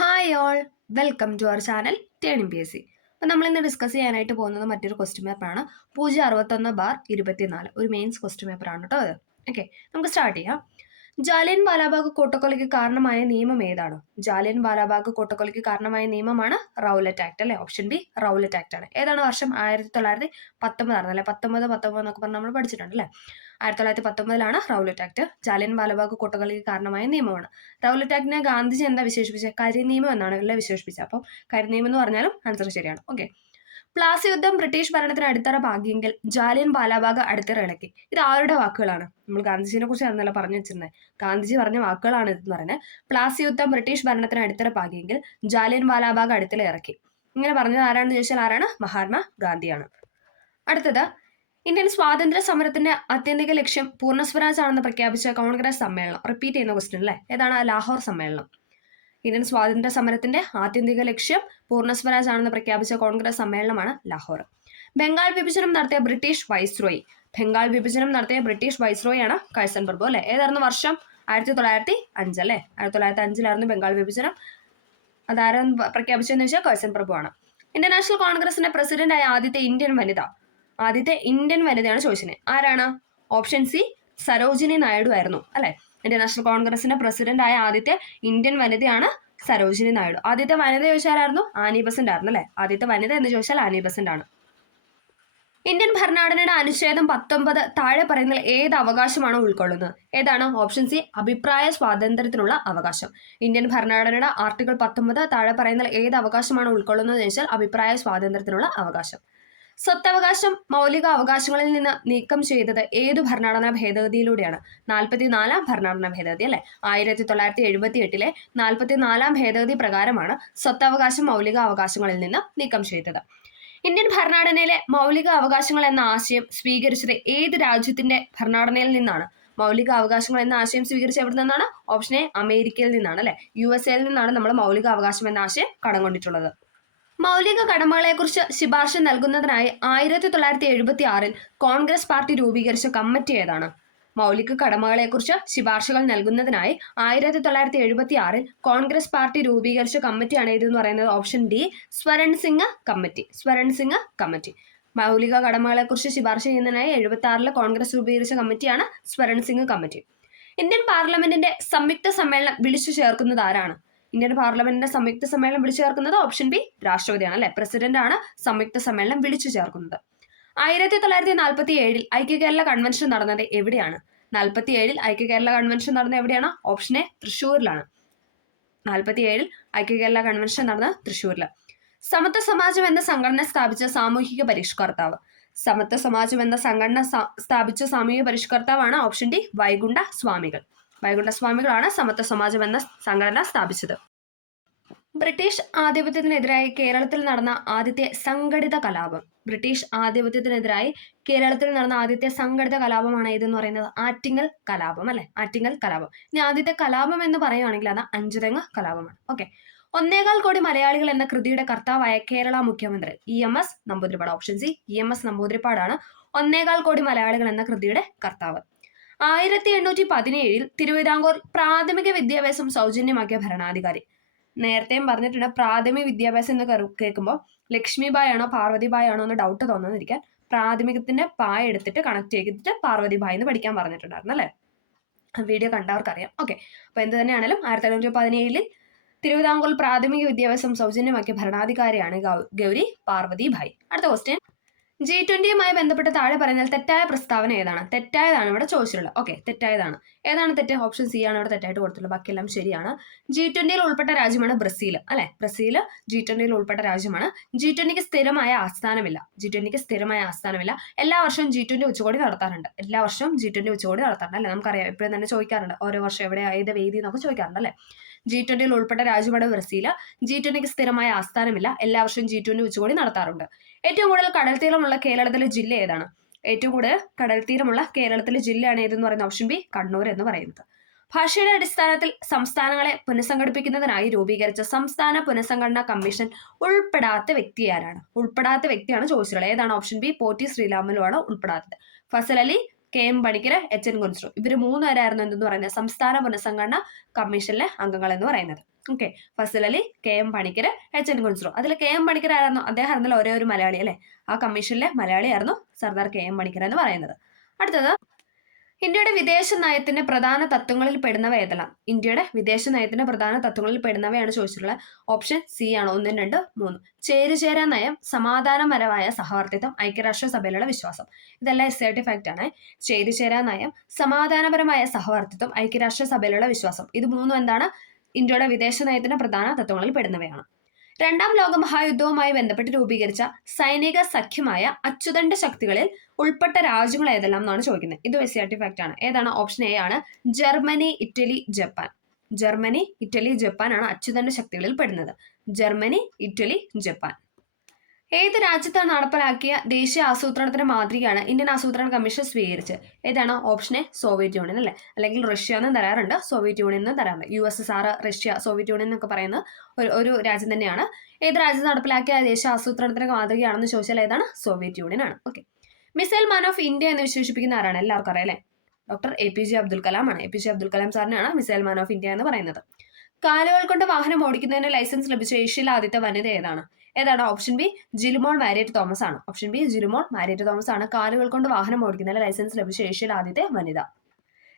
Hi all, welcome to our channel turning PSC. അപ്പം നമ്മൾ ഇന്ന് ഡിസ്കസ് ചെയ്യാനായിട്ട് പോകുന്നത് മറ്റൊരു ക്വസ്റ്റ്യൻ പേപ്പറാണ്. 061/24 ഒരു മെയിൻസ് ക്വസ്റ്റ്യൻ പേപ്പറാണ് കേട്ടോ അത്. ഓക്കെ, നമുക്ക് സ്റ്റാർട്ട് ചെയ്യാം. ജാലിയൻ വാലാബാഗ് കൂട്ടക്കൊലയ്ക്ക് കാരണമായ നിയമം ഏതാണ്? ജാലിയൻ വാലാബാഗ് കൂട്ടക്കൊലയ്ക്ക് കാരണമായ നിയമമാണ് റൗലറ്റ് ആക്ട് അല്ലേ? ഓപ്ഷൻ ബി റൗലറ്റ് ആക്ട് ആണ്. ഏതാണ് വർഷം? 1919 അല്ലേ? 19 എന്നൊക്കെ പറഞ്ഞ് നമ്മൾ പഠിച്ചിട്ടുണ്ട് അല്ലേ? 1919 റൗലറ്റ് ആക്ട്. ജാലിയൻ വാലാബാഗ് കൂട്ടക്കൊലയ്ക്ക് കാരണമായ നിയമമാണ്. റൗലറ്റ് ആക്ടിനെ ഗാന്ധിജി എന്താ വിശേഷിപ്പിച്ചത്? കരിനിയമം എന്നാണ് അല്ലേ വിശേഷിപ്പിച്ചത്. അപ്പോൾ കരിനിയമം എന്ന് പറഞ്ഞാലും ആൻസർ ശരിയാണ്. ഓക്കെ, പ്ലാസി യുദ്ധം ബ്രിട്ടീഷ് ഭരണത്തിന് അടിത്തറ പാകിയെങ്കിൽ ജാലിയൻ വാലാബാഗ് അടിത്തറ ഇളക്കി. ഇത് ആരുടെ വാക്കുകളാണ്? നമ്മൾ ഗാന്ധിജിനെ കുറിച്ച് ആയിരുന്നല്ലോ പറഞ്ഞു വെച്ചിരുന്നത്. ഗാന്ധിജി പറഞ്ഞ വാക്കുകളാണ് ഇതെന്ന് പറയുന്നത്. പ്ലാസി യുദ്ധം ബ്രിട്ടീഷ് ഭരണത്തിന് അടിത്തറ പാകിയെങ്കിൽ ജാലിയൻ വാലാബാഗ് അടിത്തറ ഇറക്കി. ഇങ്ങനെ പറഞ്ഞത് ആരാണെന്ന് ചോദിച്ചാൽ ആരാണ്? മഹാത്മാ ഗാന്ധിയാണ്. അടുത്തത്, ഇന്ത്യൻ സ്വാതന്ത്ര്യ സമരത്തിന്റെ ആത്യന്തിക ലക്ഷ്യം പൂർണ്ണ സ്വരാജ് ആണെന്ന് പ്രഖ്യാപിച്ച കോൺഗ്രസ് സമ്മേളനം. റിപ്പീറ്റ് ചെയ്യുന്ന ക്വസ്റ്റ്യൻ അല്ലേ? ഏതാണ്? ലാഹോർ സമ്മേളനം. ഇന്ത്യൻ സ്വാതന്ത്ര്യ സമരത്തിന്റെ ആത്യന്തിക ലക്ഷ്യം പൂർണ്ണ സ്വരാജ് ആണെന്ന് പ്രഖ്യാപിച്ച കോൺഗ്രസ് സമ്മേളനമാണ് ലാഹോർ. ബംഗാൾ വിഭജനം നടത്തിയ ബ്രിട്ടീഷ് വൈസ്രോയി. ബംഗാൾ വിഭജനം നടത്തിയ ബ്രിട്ടീഷ് വൈസ്രോയി ആണ് കഴ്സൺ പ്രഭു അല്ലെ? ഏതായിരുന്നു വർഷം? 1905 അല്ലെ? 1905 ബംഗാൾ വിഭജനം. അതാരും പ്രഖ്യാപിച്ചതെന്ന് വെച്ചാൽ കഴ്സൺ പ്രഭു ആണ്. ഇന്ത്യൻ നാഷണൽ കോൺഗ്രസിന്റെ പ്രസിഡന്റായ ആദ്യത്തെ ഇന്ത്യൻ വനിതയാണ് ചോദിച്ചത്. ആരാണ്? ഓപ്ഷൻ സി സരോജിനി നായിഡു ആയിരുന്നു അല്ലെ? ഇന്ത്യൻ നാഷണൽ കോൺഗ്രസിന്റെ പ്രസിഡന്റ് ആയ ആദ്യത്തെ ഇന്ത്യൻ വനിതയാണ് സരോജിനി നായിഡു. ആദ്യത്തെ വനിത ചോദിച്ചാലായിരുന്നു ആനി ബസന്റ് ആയിരുന്നു അല്ലെ? ആദ്യത്തെ വനിത എന്ന് ചോദിച്ചാൽ ആനി ബസന്റ് ആണ്. ഇന്ത്യൻ ഭരണഘടനയുടെ അനുച്ഛേദം 19 താഴെ പറയുന്നതിൽ ഏത് അവകാശമാണ് ഉൾക്കൊള്ളുന്നത്? ഏതാണ്? ഓപ്ഷൻ സി അഭിപ്രായ സ്വാതന്ത്ര്യത്തിനുള്ള അവകാശം. ഇന്ത്യൻ ഭരണഘടനയുടെ ആർട്ടിക്കിൾ 19 താഴെ പറയുന്നതിൽ ഏത് അവകാശമാണ് ഉൾക്കൊള്ളുന്നത് എന്ന് ചോദിച്ചാൽ അഭിപ്രായ സ്വാതന്ത്ര്യത്തിനുള്ള അവകാശം. സ്വത്തവകാശം മൗലിക അവകാശങ്ങളിൽ നിന്ന് നീക്കം ചെയ്തത് ഏതു ഭരണഘടനാ ഭേദഗതിയിലൂടെയാണ്? 44 ഭരണഘടനാ ഭേദഗതി അല്ലെ? 1978 44 ഭേദഗതി പ്രകാരമാണ് സ്വത്തവകാശം മൗലിക അവകാശങ്ങളിൽ നിന്ന് നീക്കം ചെയ്തത്. ഇന്ത്യൻ ഭരണഘടനയിലെ മൗലിക അവകാശങ്ങൾ എന്ന ആശയം സ്വീകരിച്ചത് ഏത് രാജ്യത്തിന്റെ ഭരണഘടനയിൽ നിന്നാണ്? മൗലിക അവകാശങ്ങൾ എന്ന ആശയം സ്വീകരിച്ചത് എവിടെ നിന്നാണ്? ഓപ്ഷൻ എ അമേരിക്കയിൽ നിന്നാണ് അല്ലെ? USA നിന്നാണ് നമ്മൾ മൗലിക അവകാശം എന്ന ആശയം കടം കൊണ്ടിട്ടുള്ളത്. മൗലിക കടമകളെക്കുറിച്ച് ശുപാർശ നൽകുന്നതിനായി 1976 കോൺഗ്രസ് പാർട്ടി രൂപീകരിച്ച കമ്മിറ്റി ഏതാണ്? മൗലിക കടമകളെക്കുറിച്ച് ശുപാർശകൾ നൽകുന്നതിനായി 1976 കോൺഗ്രസ് പാർട്ടി രൂപീകരിച്ച കമ്മിറ്റിയാണ് ഇതെന്ന് പറയുന്നത്. Option D Swaran Singh committee. മൗലിക കടമകളെക്കുറിച്ച് ശുപാർശ ചെയ്യുന്നതിനായി 76 കോൺഗ്രസ് രൂപീകരിച്ച കമ്മിറ്റിയാണ് സ്വരൺ സിംഗ് കമ്മിറ്റി. ഇന്ത്യൻ പാർലമെന്റിന്റെ സംയുക്ത സമ്മേളനം വിളിച്ചു ചേർക്കുന്നത് ആരാണ്? ഇന്ത്യൻ പാർലമെന്റിന്റെ സംയുക്ത സമ്മേളനം വിളിച്ചു ചേർക്കുന്നത് ഓപ്ഷൻ ബി രാഷ്ട്രപതിയാണ് അല്ലെ? പ്രസിഡന്റ് ആണ് സംയുക്ത സമ്മേളനം വിളിച്ചു ചേർക്കുന്നത്. 1947 ഐക്യകേരള കൺവെൻഷൻ നടന്നത് എവിടെയാണ്? 47 ഐക്യകേരള കൺവെൻഷൻ നടന്നത് എവിടെയാണ്? ഓപ്ഷൻ എ തൃശ്ശൂരിലാണ്. 47 ഐക്യകേരള കൺവെൻഷൻ നടന്നത് തൃശ്ശൂരിൽ. സമത്വ സമാജം എന്ന സംഘടന സ്ഥാപിച്ച സാമൂഹിക പരിഷ്കർത്താവ്. സമത്വ സമാജം എന്ന സംഘടന സ്ഥാപിച്ച സാമൂഹിക പരിഷ്കർത്താവാണ് ഓപ്ഷൻ ഡി വൈകുണ്ഠ സ്വാമികളാണ് സമത്വ സമാജം എന്ന സംഘടന സ്ഥാപിച്ചത്. ബ്രിട്ടീഷ് ആധിപത്യത്തിനെതിരായി കേരളത്തിൽ നടന്ന ആദ്യത്തെ സംഘടിത കലാപമാണ് ഇതെന്ന് പറയുന്നത് ആറ്റിങ്ങൽ കലാപം അല്ലെ? ആറ്റിങ്ങൽ കലാപം. ഇനി ആദ്യത്തെ കലാപം എന്ന് പറയുകയാണെങ്കിൽ അത് അഞ്ചുതെങ്ങ് കലാപമാണ്. ഓക്കെ, 1.25 കോടി മലയാളികൾ എന്ന കൃതിയുടെ കർത്താവായ കേരള മുഖ്യമന്ത്രി EMS Namboodiripad. Option C EMS നമ്പൂതിരിപ്പാടാണ് 1.25 കോടി മലയാളികൾ എന്ന കൃതിയുടെ കർത്താവ്. 1817 തിരുവിതാംകൂർ പ്രാഥമിക വിദ്യാഭ്യാസം സൗജന്യമാക്കിയ ഭരണാധികാരി. നേരത്തെയും പറഞ്ഞിട്ടുണ്ട്, പ്രാഥമിക വിദ്യാഭ്യാസം എന്ന് കേൾക്കുമ്പോൾ ലക്ഷ്മിബായി ആണോ പാർവതിബായി ആണോ എന്ന് ഡൗട്ട് തോന്നാതിരിക്കാൻ പ്രാഥമികത്തിന്റെ പായ എടുത്തിട്ട് കണക്ട് ചെയ്തിട്ട് പാർവതിബായി എന്ന് പഠിക്കാൻ പറഞ്ഞിട്ടുണ്ടായിരുന്നു അല്ലെ? വീഡിയോ കണ്ടവർക്കറിയാം. ഓക്കെ, അപ്പൊ എന്ത് തന്നെയാണെങ്കിലും 1817 തിരുവിതാംകൂർ പ്രാഥമിക വിദ്യാഭ്യാസം സൗജന്യമാക്കിയ ഭരണാധികാരിയാണ് ഗൗരി പാർവതിബായി. അടുത്ത ക്വസ്റ്റ്യൻ, G20യുമായി ബന്ധപ്പെട്ട് താഴെ പറയുന്നതിൽ തെറ്റായ പ്രസ്താവന ഏതാണ്? തെറ്റായതാണ് ഇവിടെ ചോദിച്ചിട്ടുള്ളത്. ഓക്കെ, തെറ്റായതാണ്. ഏതാണ് തെറ്റ്? ഓപ്ഷൻ സി ആണ് ഇവിടെ തെറ്റായിട്ട് കൊടുത്തിട്ടുള്ളത്. ബാക്കിയെല്ലാം ശരിയാണ്. G20യിൽ ഉൾപ്പെട്ട രാജ്യമാണ് ബ്രസീൽ അല്ലെ? ബ്രസീൽ G20യിൽ ഉൾപ്പെട്ട രാജ്യമാണ്. G20ക്ക് സ്ഥിരമായ ആസ്ഥാനമില്ല. എല്ലാ വർഷവും G20 ഉച്ചകോടി നടത്താറുണ്ട്. അല്ലെ? നമുക്കറിയാം, എപ്പോഴും തന്നെ ചോദിക്കാറുണ്ട് ഓരോ വർഷം എവിടെ ഏത് വേദി എന്നൊക്കെ ചോദിക്കാറുണ്ട് അല്ലെ? G20യിൽ ഉൾപ്പെട്ട രാജ്യമാണ് ബ്രസീൽ. G20ക്ക് സ്ഥിരമായ ആസ്ഥാനമില്ല. എല്ലാ വർഷവും G20 ഉച്ചകോടി നടത്താറുണ്ട്. ഏറ്റവും കൂടുതൽ കടൽത്തീരമുള്ള കേരളത്തിലെ ജില്ല ഏതാണ്? ഏറ്റവും കൂടുതൽ കടൽത്തീരമുള്ള കേരളത്തിലെ ജില്ലയാണ് ഏതെന്ന് പറയുന്നത്? ഓപ്ഷൻ ബി കണ്ണൂർ എന്ന് പറയുന്നത്. ഭാഷയുടെ അടിസ്ഥാനത്തിൽ സംസ്ഥാനങ്ങളെ പുനഃസംഘടിപ്പിക്കുന്നതിനായി രൂപീകരിച്ച സംസ്ഥാന പുനഃസംഘടനാ കമ്മീഷൻ ഉൾപ്പെടാത്ത വ്യക്തി ആരാണ്? ഉൾപ്പെടാത്ത വ്യക്തിയാണ് ചോദിച്ചിട്ടുള്ളത്. ഏതാണ്? ഓപ്ഷൻ ബി പോറ്റി ശ്രീരാമുലുവാണ് ഉൾപ്പെടാത്തത്. Fazal Ali KM Panikkar, HN Kunzru. ഇവർ 3 പേരായിരുന്നു എന്തെന്ന് പറയുന്നത് സംസ്ഥാന പുനഃസംഘടന കമ്മീഷനിലെ അംഗങ്ങൾ എന്ന് പറയുന്നത്. Okay, Fazal Ali, KM Panikkar, HN Kunzru. അതിൽ KM പണിക്കർ ആയിരുന്നു, അദ്ദേഹം ആയിരുന്നല്ലോ ഒരേ ഒരു മലയാളി അല്ലെ, ആ കമ്മീഷനിലെ മലയാളിയായിരുന്നു സർദാർ KM പണിക്കർ എന്ന് പറയുന്നത്. അടുത്തത്, ഇന്ത്യയുടെ വിദേശ നയത്തിന്റെ പ്രധാന തത്വങ്ങളിൽ പെടുന്നവ ഏതെല്ലാം? ഇന്ത്യയുടെ വിദേശ നയത്തിന്റെ പ്രധാന തത്വങ്ങളിൽ പെടുന്നവയാണ് ചോദിച്ചിട്ടുള്ളത്. ഓപ്ഷൻ സി ആണ് 1, 2, 3. ചേരിചേരാ നയം, സമാധാനപരമായ സഹവർത്തിത്വം, ഐക്യരാഷ്ട്രസഭയിലുള്ള വിശ്വാസം. ഇതെല്ലാം SIT ഫാക്ട് ആണ്. ചേരിചേരാ നയം, സമാധാനപരമായ സഹവർത്തിത്വം, ഐക്യരാഷ്ട്രസഭയിലുള്ള വിശ്വാസം. ഇത് മൂന്നും എന്താണ്? ഇന്ത്യയുടെ വിദേശ നയത്തിന്റെ പ്രധാന തത്വങ്ങളിൽ പെടുന്നവയാണ്. രണ്ടാം ലോക മഹായുദ്ധവുമായി ബന്ധപ്പെട്ട് രൂപീകരിച്ച സൈനിക സഖ്യമായ അച്ചുതണ്ട് ശക്തികളിൽ ഉൾപ്പെട്ട രാജ്യങ്ങൾ ഏതെല്ലാം എന്നാണ് ചോദിക്കുന്നത്. ഇത് SIT ഫാക്ട് ആണ്. ഏതാണ്? ഓപ്ഷൻ എ ആണ്. Germany, Italy, Japan. Germany, Italy, Japan ആണ് അച്ചുതണ്ട് ശക്തികളിൽ പെടുന്നത്. Germany, Italy, Japan. ഏത് രാജ്യത്താണ് നടപ്പിലാക്കിയ ദേശീയ ആസൂത്രണത്തിന്റെ മാതൃകയാണ് ഇന്ത്യൻ ആസൂത്രണ കമ്മീഷൻ സ്വീകരിച്ചത്? ഏതാണ്? ഓപ്ഷൻ എ സോവിയറ്റ് യൂണിയൻ അല്ലെ, അല്ലെങ്കിൽ റഷ്യ എന്നും തരാറുണ്ട്, സോവിയറ്റ് യൂണിയൻ എന്നും തരാറുണ്ട്. USSR, റഷ്യ, സോവിയറ്റ് യൂണിയൻ എന്നൊക്കെ പറയുന്ന ഒരു രാജ്യം തന്നെയാണ്. ഏത് രാജ്യത്ത് നടപ്പിലാക്കിയ ദേശീയ ആസൂത്രണത്തിന്റെ മാതൃകയാണെന്ന് ചോദിച്ചാൽ ഏതാണ്? സോവിയറ്റ് യൂണിയൻ ആണ്. Okay, missile man of India എന്ന് വിശേഷിപ്പിക്കുന്ന ആരാണ്? എല്ലാവർക്കും അറിയാം അല്ലെ, ഡോക്ടർ APJ അബ്ദുൽ കലാം ആണ്. APJ അബ്ദുൽ കലാം സാറിനാണ് മിസൈൽ മാൻ ഓഫ് ഇന്ത്യ എന്ന് പറയുന്നത്. കാലുകൾ കൊണ്ട് വാഹനം ഓടിക്കുന്നതിന് ലൈസൻസ് ലഭിച്ച ഏഷ്യയിലെ ആദ്യത്തെ വനിത ഏതാണ്? ഏതാണ്? Option B Jilumol Mariet Thomas ആണ്. Option B Jilumol Mariet Thomas ആണ് കാലുകൾ കൊണ്ട് വാഹനം ഓടിക്കുന്നതിന് ലൈസൻസ് ലഭിച്ച ഏഷ്യയിലെ ആദ്യത്തെ വനിത.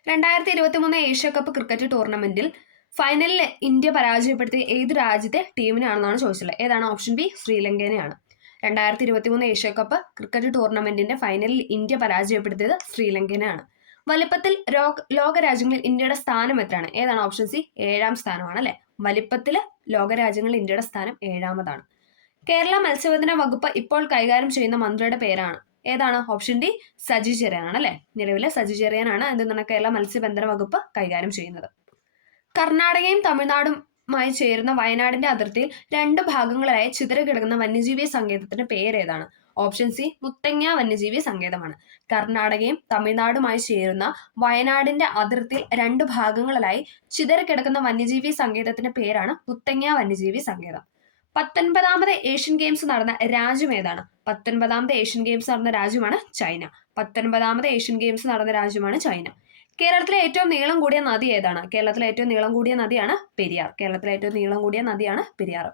2023 ഏഷ്യ കപ്പ് ക്രിക്കറ്റ് ടൂർണമെന്റിൽ ഫൈനലിൽ ഇന്ത്യ പരാജയപ്പെടുത്തിയ ഏത് രാജ്യത്തെ ടീമിനാണെന്നാണ് ചോദിച്ചിട്ടുള്ളത്. ഏതാണ്? ഓപ്ഷൻ ബി ശ്രീലങ്കനെയാണ്. 2023 ഏഷ്യ കപ്പ് ക്രിക്കറ്റ് ടൂർണമെന്റിന്റെ ഫൈനലിൽ ഇന്ത്യ പരാജയപ്പെടുത്തിയത് ശ്രീലങ്കനെയാണ്. വലിപ്പത്തിൽ ലോകരാജ്യങ്ങളിൽ ഇന്ത്യയുടെ സ്ഥാനം എത്രയാണ്? ഏതാണ്? ഓപ്ഷൻ സി 7ാം സ്ഥാനമാണ് അല്ലെ. വലിപ്പത്തിൽ ലോകരാജ്യങ്ങളിൽ ഇന്ത്യയുടെ സ്ഥാനം 7ാമതാണ്. കേരള മത്സ്യബന്ധന വകുപ്പ് ഇപ്പോൾ കൈകാര്യം ചെയ്യുന്ന മന്ത്രിയുടെ പേരാണ്? ഏതാണ്? ഓപ്ഷൻ ഡി സജി ചെറിയാനാണ് അല്ലെ. നിലവിലെ സജി ചെറിയാനാണ് എന്തെന്നാണ് കേരള മത്സ്യബന്ധന വകുപ്പ് കൈകാര്യം ചെയ്യുന്നത്. കർണാടകയും തമിഴ്നാടുമായി ചേരുന്ന വയനാടിന്റെ അതിർത്തിയിൽ 2 ഭാഗങ്ങളായി ചിതറിക്കിടക്കുന്ന വന്യജീവി സങ്കേതത്തിന്റെ പേരേതാണ്? ഓപ്ഷൻ സി മുത്തങ്ങ വന്യജീവി സങ്കേതമാണ്. കർണാടകയും തമിഴ്നാടുമായി ചേരുന്ന വയനാടിന്റെ അതിർത്തിയിൽ 2 ഭാഗങ്ങളിലായി ചിതറിക്കിടക്കുന്ന വന്യജീവി സങ്കേതത്തിന്റെ പേരാണ് മുത്തങ്ങ വന്യജീവി സങ്കേതം. 19ാമത് ഏഷ്യൻ ഗെയിംസ് നടന്ന രാജ്യം ഏതാണ്? 19ാമത് ഏഷ്യൻ ഗെയിംസ് നടന്ന രാജ്യമാണ് ചൈന. 19ാമത് ഏഷ്യൻ ഗെയിംസ് നടന്ന രാജ്യമാണ് ചൈന. കേരളത്തിലെ ഏറ്റവും നീളം കൂടിയ നദി ഏതാണ്? കേരളത്തിലെ ഏറ്റവും നീളം കൂടിയ നദിയാണ് പെരിയാർ. കേരളത്തിലെ ഏറ്റവും നീളം കൂടിയ നദിയാണ് പെരിയാർ.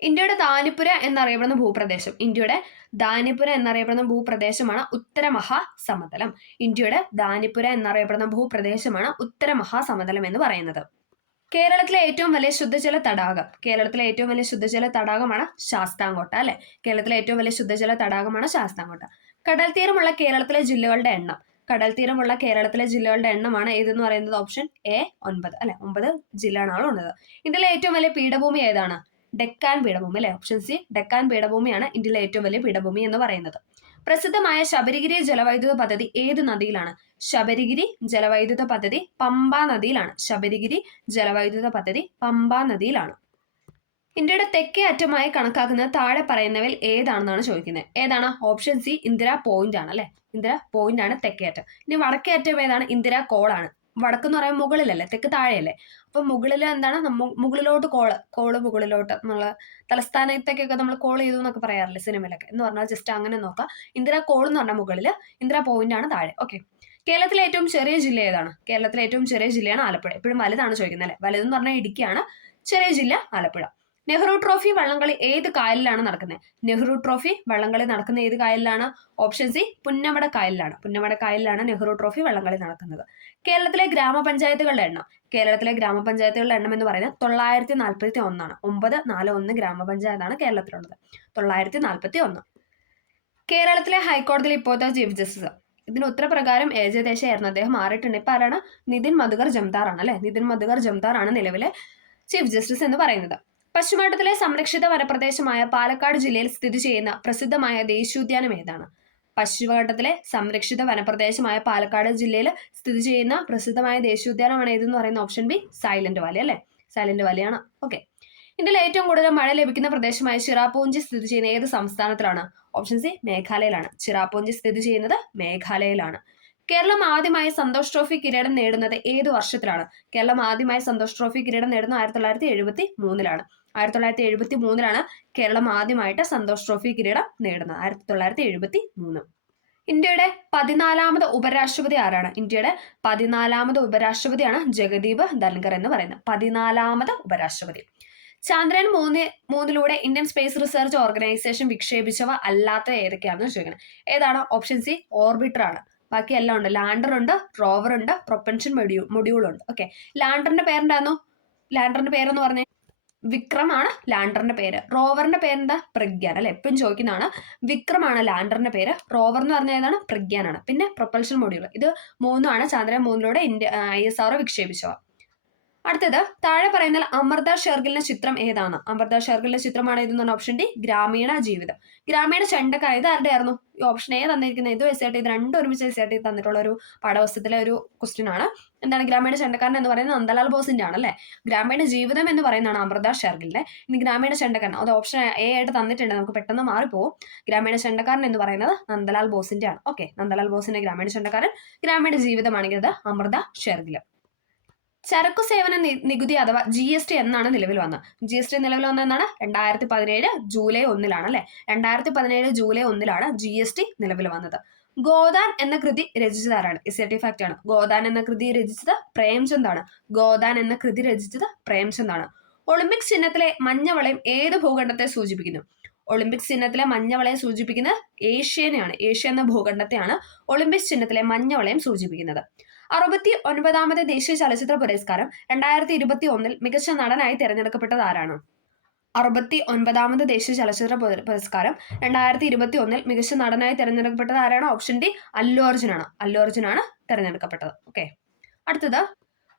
ഇന്ത്യയുടെ ദാനിപുര എന്നറിയപ്പെടുന്ന ഭൂപ്രദേശം. ഇന്ത്യയുടെ ദാനിപുര എന്നറിയപ്പെടുന്ന ഭൂപ്രദേശമാണ് ഉത്തര മഹാസമതലം. ഇന്ത്യയുടെ ദാനിപുര എന്നറിയപ്പെടുന്ന ഭൂപ്രദേശമാണ് ഉത്തര മഹാസമതലം എന്ന് പറയുന്നത്. കേരളത്തിലെ ഏറ്റവും വലിയ ശുദ്ധജല തടാകം. കേരളത്തിലെ ഏറ്റവും വലിയ ശുദ്ധജല തടാകമാണ് ശാസ്താംകോട്ട അല്ലെ. കേരളത്തിലെ ഏറ്റവും വലിയ ശുദ്ധജല തടാകമാണ് ശാസ്താംകോട്ട. കടൽ തീരമുള്ള കേരളത്തിലെ ജില്ലകളുടെ എണ്ണം. കടൽ തീരമുള്ള കേരളത്തിലെ ജില്ലകളുടെ എണ്ണമാണ് ഏതെന്ന് പറയുന്നത്? ഓപ്ഷൻ എ 9 അല്ലെ. 9 ജില്ലകളാണ് ഉള്ളത്. ഇന്ത്യയിലെ ഏറ്റവും വലിയ പീഠഭൂമി ഏതാണ്? ഡെക്കാൻ പീഠഭൂമി അല്ലെ. ഓപ്ഷൻ സി ഡെക്കാൻ പീഠഭൂമിയാണ് ഇന്ത്യയിലെ ഏറ്റവും വലിയ പീഠഭൂമി എന്ന് പറയുന്നത്. പ്രസിദ്ധമായ ശബരിഗിരി ജലവൈദ്യുത പദ്ധതി ഏത് നദിയിലാണ്? ശബരിഗിരി ജലവൈദ്യുത പദ്ധതി പമ്പാ നദിയിലാണ്. ശബരിഗിരി ജലവൈദ്യുത പദ്ധതി പമ്പാ നദിയിലാണ്. ഇന്ത്യയുടെ തെക്കേ അറ്റമായി കണക്കാക്കുന്നത് താഴെ പറയുന്നവയിൽ ഏതാണെന്നാണ് ചോദിക്കുന്നത്. ഏതാണ്? ഓപ്ഷൻ സി ഇന്ദിര പോയിന്റ് ആണ് അല്ലെ. ഇന്ദിര പോയിന്റ് ആണ് തെക്കേ അറ്റം. ഇനി വടക്കേ അറ്റം ഏതാണ്? ഇന്ദിര കോളാണ്. വടക്കെന്ന് പറയുമ്പോൾ മുകളിലല്ലേ, തെക്ക് താഴെയല്ലേ. അപ്പൊ മുകളിൽ എന്താണ്? മുകളിലോട്ട് കോള് മുകളിലോട്ട് എന്നുള്ള തലസ്ഥാനത്തേക്കൊക്കെ നമ്മൾ കോൾ ചെയ്തു എന്നൊക്കെ പറയാറില്ലേ സിനിമയിലൊക്കെ. എന്ന് പറഞ്ഞാൽ ജസ്റ്റ് അങ്ങനെ നോക്കാം. ഇന്ദിര കോൾ എന്ന് പറഞ്ഞാൽ മുകളിൽ, ഇന്ദിര പോയിന്റ് ആണ് താഴെ. ഓക്കെ, കേരളത്തിലെ ഏറ്റവും ചെറിയ ജില്ല ഏതാണ്? കേരളത്തിലെ ഏറ്റവും ചെറിയ ജില്ലയാണ് ആലപ്പുഴ. എപ്പോഴും വലുതാണ് ചോദിക്കുന്നത് അല്ലെ. വലുതെന്ന് പറഞ്ഞാൽ ഇടുക്കിയാണ്, ചെറിയ ജില്ല ആലപ്പുഴ. നെഹ്റു ട്രോഫി വള്ളംകളി ഏത് കായലിലാണ് നടക്കുന്നത്? നെഹ്റു ട്രോഫി വള്ളംകളി നടക്കുന്ന ഏത് കായലിലാണ്? ഓപ്ഷൻ സി പുന്നമട കായലിലാണ്. പുന്നമട കായലിലാണ് നെഹ്റു ട്രോഫി വള്ളംകളി നടക്കുന്നത്. കേരളത്തിലെ ഗ്രാമപഞ്ചായത്തുകളുടെ എണ്ണം. കേരളത്തിലെ ഗ്രാമപഞ്ചായത്തുകളുടെ എണ്ണം എന്ന് പറയുന്നത് 941 ആണ്. 941 ഗ്രാമപഞ്ചായത്താണ് കേരളത്തിലുള്ളത്. 941. കേരളത്തിലെ ഹൈക്കോടതിയിൽ ഇപ്പോഴത്തെ ചീഫ് ജസ്റ്റിസ്. ഇതിന് ഉത്തരപ്രകാരം AJ ദേശായിരുന്നു. അദ്ദേഹം മാറിയിട്ടുണ്ട്. ഇപ്പൊ ആരാണ്? നിതിൻ മധുകർ ജംദാർ ആണ് അല്ലെ. നിതിൻ മധുകർ ജംദാർ ആണ് നിലവിലെ ചീഫ് ജസ്റ്റിസ് എന്ന് പറയുന്നത്. പശ്ചിമഘട്ടത്തിലെ സംരക്ഷിത വനപ്രദേശമായ പാലക്കാട് ജില്ലയിൽ സ്ഥിതി ചെയ്യുന്ന പ്രസിദ്ധമായ ദേശീയോദ്യാനം ഏതാണ്? പശ്ചിമഘട്ടത്തിലെ സംരക്ഷിത വനപ്രദേശമായ പാലക്കാട് ജില്ലയിൽ സ്ഥിതി ചെയ്യുന്ന പ്രസിദ്ധമായ ദേശീയോദ്യാനമാണ് ഏതെന്ന് പറയുന്ന ഓപ്ഷൻ ബി സൈലന്റ് വാലി അല്ലെ. സൈലന്റ് വാലിയാണ്. ഓക്കെ, ഇന്ത്യയിൽ ഏറ്റവും കൂടുതൽ മഴ ലഭിക്കുന്ന പ്രദേശമായ ചിറാപൂഞ്ചി സ്ഥിതി ചെയ്യുന്ന ഏത് സംസ്ഥാനത്തിലാണ്? ഓപ്ഷൻ സി മേഘാലയയിലാണ്. ചിറാപൂഞ്ചി സ്ഥിതി ചെയ്യുന്നത് മേഘാലയയിലാണ്. കേരളം ആദ്യമായി സന്തോഷ് ട്രോഫി കിരീടം നേടുന്നത് ഏത് വർഷത്തിലാണ്? കേരളം ആദ്യമായി സന്തോഷ് ട്രോഫി കിരീടം നേടുന്നത് 1973 1973 കേരളം ആദ്യമായിട്ട് സന്തോഷ് ട്രോഫി കിരീടം നേടുന്നത്. 1973. ഇന്ത്യയുടെ 14ാമത് ഉപരാഷ്ട്രപതി ആരാണ്? ഇന്ത്യയുടെ 14ാമത് ഉപരാഷ്ട്രപതിയാണ് ജഗദീപ് ധൻഖർ എന്ന് പറയുന്നത്. 14ാമത് ഉപരാഷ്ട്രപതി. ചന്ദ്രയാൻ മൂന്നിലൂടെ ഇന്ത്യൻ സ്പേസ് റിസർച്ച് ഓർഗനൈസേഷൻ വിക്ഷേപിച്ചവ അല്ലാത്ത ഏതൊക്കെയാണെന്ന് ചോദിക്കണം. ഏതാണ്? ഓപ്ഷൻ സി ഓർബിറ്റർ ആണ്. ബാക്കി എല്ലാം ഉണ്ട്. ലാൻഡർ ഉണ്ട്, റോവർ ഉണ്ട്, പ്രൊപ്പൻഷൻ മൊഡ്യൂൾ ഉണ്ട്. ഓക്കെ, ലാൻഡറിന്റെ പേരെന്തായിരുന്നു? ലാൻഡറിന്റെ പേരെന്ന് പറഞ്ഞേ വിക്രമാണ് ലാൻഡറിന്റെ പേര്. റോവറിന്റെ പേരെന്താ? പ്രഗ്യാൻ അല്ലെ, എപ്പോഴും ചോദിക്കുന്നതാണ്. വിക്രമാണ് ലാൻഡറിന്റെ പേര്. റോവർ എന്ന് പറഞ്ഞ ഏതാണ്? പ്രഗ്യാനാണ്. പിന്നെ പ്രൊപ്പൽഷൻ മൊഡ്യൂൾ. ഇത് മൂന്നുമാണ് ചന്ദ്രയാൻ മൂന്നിലൂടെ ISRO വിക്ഷേപിച്ചവ. അടുത്തത് താഴെ പറയുന്ന അമൃത ഷെർഗിലിന്റെ ചിത്രം ഏതാണ്? അമൃത ഷെർഗിലിന്റെ ചിത്രമാണ് ഇതെന്നാണ് ഓപ്ഷൻ ഡി ഗ്രാമീണ ജീവിതം. ഗ്രാമീണ ചെണ്ടക്ക ഇത് ആരുടെ ആയിരുന്നു? ഈ ഓപ്ഷൻ എ തന്നിരിക്കുന്നത്. ഇത് SAT ഇത് രണ്ടും ഒരുമിച്ച് SAT തന്നിട്ടുള്ള ഒരു പാഠപുസ്തകത്തിലെ ഒരു ക്വസ്റ്റ്യൻ ആണ്. എന്താണ് ഗ്രാമീണ ചെണ്ടക്കാരൻ എന്ന് പറയുന്നത്? നന്ദലാൽ ബോസിന്റെ ആണ് അല്ലെ. ഗ്രാമീണ ജീവിതം എന്ന് പറയുന്നതാണ് അമൃത ഷെർഗിലിന്റെ. ഇനി ഗ്രാമീണ ചെണ്ടക്കാരൻ അത് ഓപ്ഷൻ എ ആയിട്ട് തന്നിട്ടുണ്ട്, നമുക്ക് പെട്ടെന്ന് മാറിപ്പോവും. ഗ്രാമീണ ചെണ്ടക്കാരൻ എന്ന് പറയുന്നത് നന്ദലാൽ ബോസിന്റെ ആണ്. ഓക്കെ, നന്ദലാൽ ബോസിന്റെ ഗ്രാമീണ ചെണ്ടക്കാരൻ. ഗ്രാമീണ ജീവിതമാണെങ്കിൽ ഇത് അമൃത ഷെർഗിൽ. ചരക്കു സേവന നികുതി അഥവാ GST എന്നാണ് നിലവിൽ വന്നത്? GST നിലവിൽ വന്ന എന്നാണ്? 2017 ജൂലൈ 1 അല്ലെ. 2017 ജൂലൈ 1 GST നിലവിൽ വന്നത്. ഗോദാൻ എന്ന കൃതി രചിച്ചത് ആരാണ്? SAT ഫാക്ട് ആണ്. ഗോദാൻ എന്ന കൃതി രചിച്ചത് പ്രേംചന്ദ് ആണ്. ഗോദാൻ എന്ന കൃതി രചിച്ചത് പ്രേംചന്ദ് ആണ്. ഒളിമ്പിക്സ് ചിഹ്നത്തിലെ മഞ്ഞവളയം ഏത് ഭൂഖണ്ഡത്തെ സൂചിപ്പിക്കുന്നു? ഒളിമ്പിക്സ് ചിഹ്നത്തിലെ മഞ്ഞവളയം സൂചിപ്പിക്കുന്നത് ഏഷ്യനെയാണ്. ഏഷ്യ എന്ന ഭൂഖണ്ഡത്തെയാണ് ഒളിമ്പിക്സ് ചിഹ്നത്തിലെ മഞ്ഞവളയം സൂചിപ്പിക്കുന്നത്. 69ാമത് ദേശീയ ചലച്ചിത്ര പുരസ്കാരം 2021 മികച്ച നടനായി തിരഞ്ഞെടുക്കപ്പെട്ടത് ആരാണ്? 69ാമത് ദേശീയ ചലച്ചിത്ര പുരസ്കാരം 2021 മികച്ച നടനായി തിരഞ്ഞെടുക്കപ്പെട്ടത് ആരാണ്? ഓപ്ഷൻ ഡി അല്ലു അർജുനാണ്. അല്ലു അർജുനാണ് തിരഞ്ഞെടുക്കപ്പെട്ടത്. ഓക്കെ, അടുത്തത്